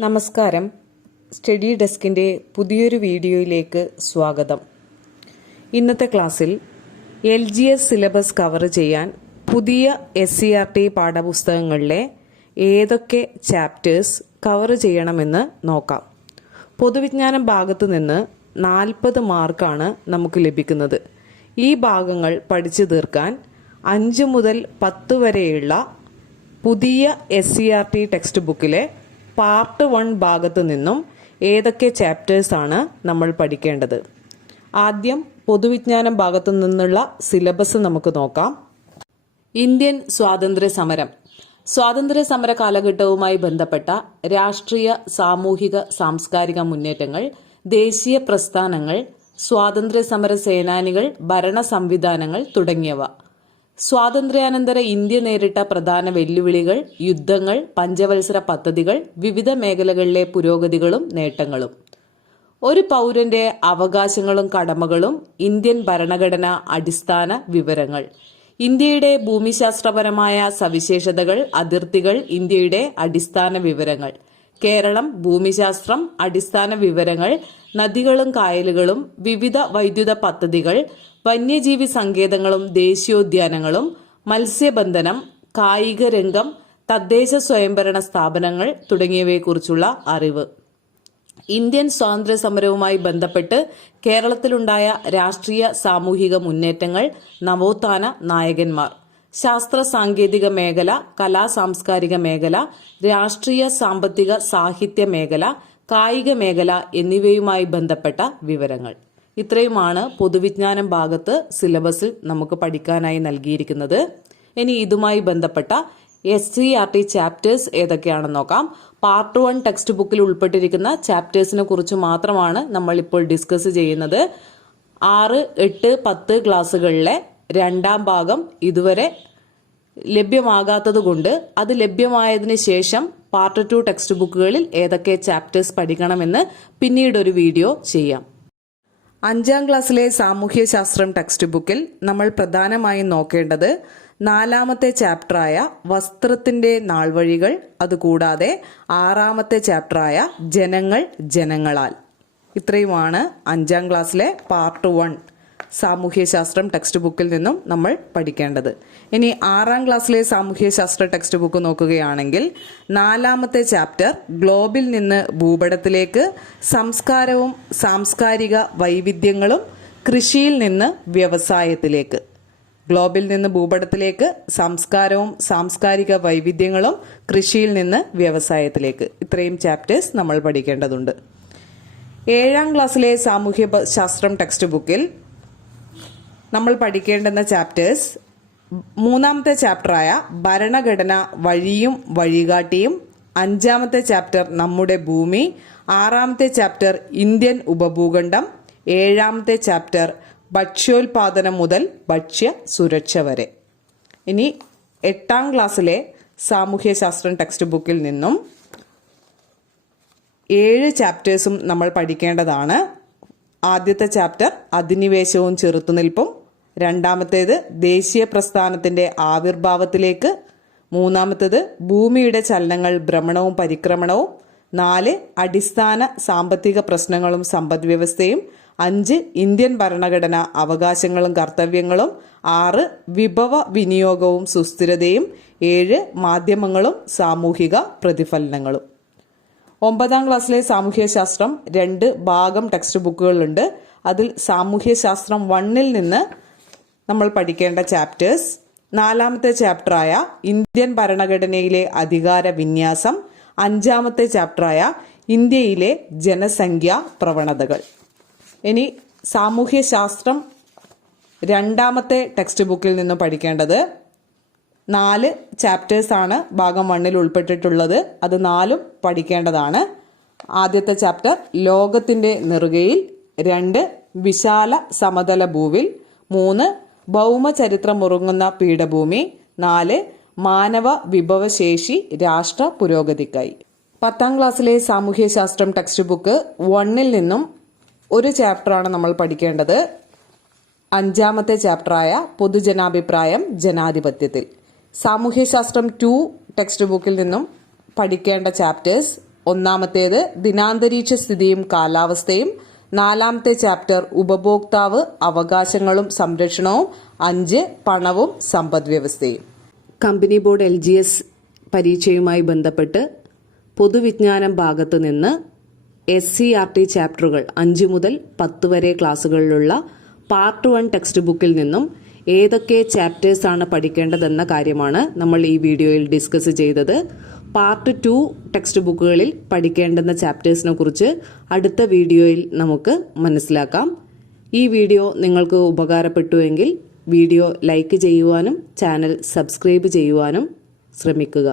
നമസ്കാരം. സ്റ്റഡി ഡെസ്കിൻ്റെ പുതിയൊരു വീഡിയോയിലേക്ക് സ്വാഗതം. ഇന്നത്തെ ക്ലാസ്സിൽ LGS സിലബസ് കവർ ചെയ്യാൻ പുതിയ SCERT പാഠപുസ്തകങ്ങളിലെ ഏതൊക്കെ ചാപ്റ്റേഴ്സ് കവർ ചെയ്യണമെന്ന് നോക്കാം. പൊതുവിജ്ഞാനം ഭാഗത്തു നിന്ന് 40 മാർക്കാണ് നമുക്ക് ലഭിക്കുന്നത്. ഈ ഭാഗങ്ങൾ പഠിച്ചു തീർക്കാൻ 5 മുതൽ 10 വരെയുള്ള പുതിയ SCERT ടെക്സ്റ്റ് ബുക്കിലെ പാർട്ട് 1 ഭാഗത്തു നിന്നും ഏതൊക്കെ ചാപ്റ്റേഴ്സാണ് നമ്മൾ പഠിക്കേണ്ടത്. ആദ്യം പൊതുവിജ്ഞാനം ഭാഗത്തു നിന്നുള്ള സിലബസ് നമുക്ക് നോക്കാം. ഇന്ത്യൻ സ്വാതന്ത്ര്യ സമരം. സ്വാതന്ത്ര്യ സമര കാലഘട്ടവുമായി ബന്ധപ്പെട്ട രാഷ്ട്രീയ, സാമൂഹിക, സാംസ്കാരിക മുന്നേറ്റങ്ങൾ, ദേശീയ പ്രസ്ഥാനങ്ങൾ, സ്വാതന്ത്ര്യ സമര സേനാനികൾ, ഭരണ സംവിധാനങ്ങൾ തുടങ്ങിയവ. സ്വാതന്ത്ര്യാനന്തര ഇന്ത്യ നേരിട്ട പ്രധാന വെല്ലുവിളികൾ, യുദ്ധങ്ങൾ, പഞ്ചവത്സര പദ്ധതികൾ, വിവിധ മേഖലകളിലെ പുരോഗതികളും നേട്ടങ്ങളും. ഒരു പൗരന്റെ അവകാശങ്ങളും കടമകളും, ഇന്ത്യൻ ഭരണഘടന അടിസ്ഥാന വിവരങ്ങൾ, ഇന്ത്യയുടെ ഭൂമിശാസ്ത്രപരമായ സവിശേഷതകൾ, അതിർത്തികൾ, ഇന്ത്യയുടെ അടിസ്ഥാന വിവരങ്ങൾ, കേരളം, ഭൂമിശാസ്ത്രം, അടിസ്ഥാന വിവരങ്ങൾ, നദികളും കായലുകളും, വിവിധ വൈദ്യുത പദ്ധതികൾ, വന്യജീവി സങ്കേതങ്ങളും ദേശീയോദ്യാനങ്ങളും, മത്സ്യബന്ധനം, കായിക രംഗം, തദ്ദേശ സ്വയംഭരണ സ്ഥാപനങ്ങൾ തുടങ്ങിയവയെക്കുറിച്ചുള്ള അറിവ്. ഇന്ത്യൻ സ്വാതന്ത്ര്യ സമരവുമായി ബന്ധപ്പെട്ട് കേരളത്തിലുണ്ടായ രാഷ്ട്രീയ സാമൂഹിക മുന്നേറ്റങ്ങൾ, നവോത്ഥാന നായകന്മാർ, ശാസ്ത്ര സാങ്കേതിക മേഖല, കലാ സാംസ്കാരിക മേഖല, രാഷ്ട്രീയ സാമ്പത്തിക സാഹിത്യ മേഖല, കായിക മേഖല എന്നിവയുമായി ബന്ധപ്പെട്ട വിവരങ്ങൾ. ഇത്രയുമാണ് പൊതുവിജ്ഞാനം ഭാഗത്ത് സിലബസിൽ നമുക്ക് പഠിക്കാനായി നൽകിയിരിക്കുന്നത്. ഇനി ഇതുമായി ബന്ധപ്പെട്ട SCERT ചാപ്റ്റേഴ്സ് ഏതൊക്കെയാണെന്ന് നോക്കാം. പാർട്ട് 1 ടെക്സ്റ്റ് ബുക്കിൽ ഉൾപ്പെട്ടിരിക്കുന്ന ചാപ്റ്റേഴ്സിനെ കുറിച്ച് മാത്രമാണ് നമ്മൾ ഇപ്പോൾ ഡിസ്കസ് ചെയ്യുന്നത്. 6, 8, 10 ക്ലാസ്സുകളിലെ 2ാം ഭാഗം ഇതുവരെ ലഭ്യമാകാത്തത് കൊണ്ട് അത് ലഭ്യമായതിനു ശേഷം പാർട്ട് 2 ടെക്സ്റ്റ് ബുക്കുകളിൽ ഏതൊക്കെ ചാപ്റ്റേഴ്സ് പഠിക്കണമെന്ന് പിന്നീടൊരു വീഡിയോ ചെയ്യാം. 5ാം ക്ലാസ്സിലെ സാമൂഹ്യശാസ്ത്രം ടെക്സ്റ്റ് ബുക്കിൽ നമ്മൾ പ്രധാനമായും നോക്കേണ്ടത് 4ാമത്തെ ചാപ്റ്ററായ വസ്ത്രത്തിന്റെ നാൾവഴികൾ, അതുകൂടാതെ 6ാമത്തെ ചാപ്റ്ററായ ജനങ്ങൾ ജനങ്ങളാൽ. ഇത്രയുമാണ് 5ാം ക്ലാസ്സിലെ പാർട്ട് 1 സാമൂഹ്യശാസ്ത്രം ടെക്സ്റ്റ് ബുക്കിൽ നിന്നും നമ്മൾ പഠിക്കേണ്ടത്. ഇനി 6ാം ക്ലാസ്സിലെ സാമൂഹ്യശാസ്ത്ര ടെക്സ്റ്റ് ബുക്ക് നോക്കുകയാണെങ്കിൽ 4ാമത്തെ ചാപ്റ്റർ ഗ്ലോബിൽ നിന്ന് ഭൂപടത്തിലേക്ക്, സംസ്കാരവും സാംസ്കാരിക വൈവിധ്യങ്ങളും, കൃഷിയിൽ നിന്ന് വ്യവസായത്തിലേക്ക്. ഗ്ലോബിൽ നിന്ന് ഭൂപടത്തിലേക്ക്, സംസ്കാരവും സാംസ്കാരിക വൈവിധ്യങ്ങളും, കൃഷിയിൽ നിന്ന് വ്യവസായത്തിലേക്ക്. ഇത്രയും ചാപ്റ്റേഴ്സ് നമ്മൾ പഠിക്കേണ്ടതുണ്ട്. 7ാം ക്ലാസ്സിലെ സാമൂഹ്യ ശാസ്ത്രം ടെക്സ്റ്റ് ബുക്കിൽ നമ്മൾ പഠിക്കേണ്ടുന്ന ചാപ്റ്റേഴ്സ് 3ാമത്തെ ചാപ്റ്ററായ ഭരണഘടന വഴിയും വഴികാട്ടിയും, 5ാമത്തെ ചാപ്റ്റർ നമ്മുടെ ഭൂമി, 6ാമത്തെ ചാപ്റ്റർ ഇന്ത്യൻ ഉപഭൂഖണ്ഡം, 7ാമത്തെ ചാപ്റ്റർ ഭക്ഷ്യോൽപാദനം മുതൽ ഭക്ഷ്യ സുരക്ഷ വരെ. ഇനി 8ാം ക്ലാസ്സിലെ സാമൂഹ്യശാസ്ത്രം ടെക്സ്റ്റ് ബുക്കിൽ നിന്നും 7 ചാപ്റ്റേഴ്സും നമ്മൾ പഠിക്കേണ്ടതാണ്. ആദ്യത്തെ ചാപ്റ്റർ അധിനിവേശവും ചെറുത്തുനിൽപ്പും, 2ാമത്തേത് ദേശീയ പ്രസ്ഥാനത്തിന്റെ ആവിർഭാവത്തിലേക്ക്, 3ാമത്തേത് ഭൂമിയുടെ ചലനങ്ങൾ, ഭ്രമണവും പരിക്രമണവും, 4 അടിസ്ഥാന സാമ്പത്തിക പ്രശ്നങ്ങളും സമ്പദ്വ്യവസ്ഥയും, 5 ഇന്ത്യൻ ഭരണഘടന അവകാശങ്ങളും കർത്തവ്യങ്ങളും, 6 വിഭവ വിനിയോഗവും സുസ്ഥിരതയും, 7 മാധ്യമങ്ങളും സാമൂഹിക പ്രതിഫലനങ്ങളും. 9ാം ക്ലാസ്സിലെ സാമൂഹ്യശാസ്ത്രം 2 ഭാഗം ടെക്സ്റ്റ് ബുക്കുകളുണ്ട്. അതിൽ സാമൂഹ്യശാസ്ത്രം 1ൽ നിന്ന് നമ്മൾ പഠിക്കേണ്ട ചാപ്റ്റേഴ്സ് 4ാമത്തെ ചാപ്റ്ററായ ഇന്ത്യൻ ഭരണഘടനയിലെ അധികാര വിന്യാസം, 5ാമത്തെ ചാപ്റ്ററായ ഇന്ത്യയിലെ ജനസംഖ്യാ പ്രവണതകൾ. ഇനി സാമൂഹ്യശാസ്ത്രം 2ാമത്തെ ടെക്സ്റ്റ് ബുക്കിൽ നിന്ന് പഠിക്കേണ്ടത് 4 ചാപ്റ്റേഴ്സാണ് ഭാഗം 1ൽ ഉൾപ്പെട്ടിട്ടുള്ളത്. അത് 4ഉം പഠിക്കേണ്ടതാണ്. ആദ്യത്തെ ചാപ്റ്റർ ലോകത്തിന്റെ നെറുകയിൽ, 2 വിശാല സമതല ഭൂവിൽ, 3 ഭൗമചരിത്രമുറങ്ങുന്ന പീഠഭൂമി, 4 മാനവ വിഭവശേഷി രാഷ്ട്ര പുരോഗതിക്കായി. 10ാം ക്ലാസ്സിലെ സാമൂഹ്യശാസ്ത്രം ടെക്സ്റ്റ് ബുക്ക് 1ൽ നിന്നും ഒരു ചാപ്റ്ററാണ് നമ്മൾ പഠിക്കേണ്ടത്. 5ാമത്തെ ചാപ്റ്ററായ പൊതുജനാഭിപ്രായം ജനാധിപത്യത്തിൽ. സാമൂഹ്യശാസ്ത്രം 2 ടെക്സ്റ്റ് ബുക്കിൽ നിന്നും പഠിക്കേണ്ട ചാപ്റ്റേഴ്സ് ഒന്നാമത്തേത് ദിനാന്തരീക്ഷ സ്ഥിതിയും കാലാവസ്ഥയും, നാലാമത്തെ ചാപ്റ്റർ ഉപഭോക്താവ്, അവകാശങ്ങളും സംരക്ഷണവും, 5 പണവും സമ്പദ്വ്യവസ്ഥയും. കമ്പനി ബോർഡ് LGS പരീക്ഷയുമായി ബന്ധപ്പെട്ട് പൊതുവിജ്ഞാനം ഭാഗത്ത് നിന്ന് SCERT ചാപ്റ്ററുകൾ 5 മുതൽ 10 വരെ ക്ലാസ്സുകളിലുള്ള പാർട്ട് 1 ടെക്സ്റ്റ് ബുക്കിൽ നിന്നും ഏതൊക്കെ ചാപ്റ്റേഴ്സ് ആണ് പഠിക്കേണ്ടതെന്ന കാര്യമാണ് നമ്മൾ ഈ വീഡിയോയിൽ ഡിസ്കസ് ചെയ്തത്. പാർട്ട് 2 ടെക്സ്റ്റ് ബുക്കുകളിൽ പഠിക്കേണ്ടുന്ന ചാപ്റ്റേഴ്സിനെ കുറിച്ച് അടുത്ത വീഡിയോയിൽ നമുക്ക് മനസ്സിലാക്കാം. ഈ വീഡിയോ നിങ്ങൾക്ക് ഉപകാരപ്പെട്ടുവെങ്കിൽ വീഡിയോ ലൈക്ക് ചെയ്യുവാനും ചാനൽ സബ്സ്ക്രൈബ് ചെയ്യുവാനും ശ്രമിക്കുക.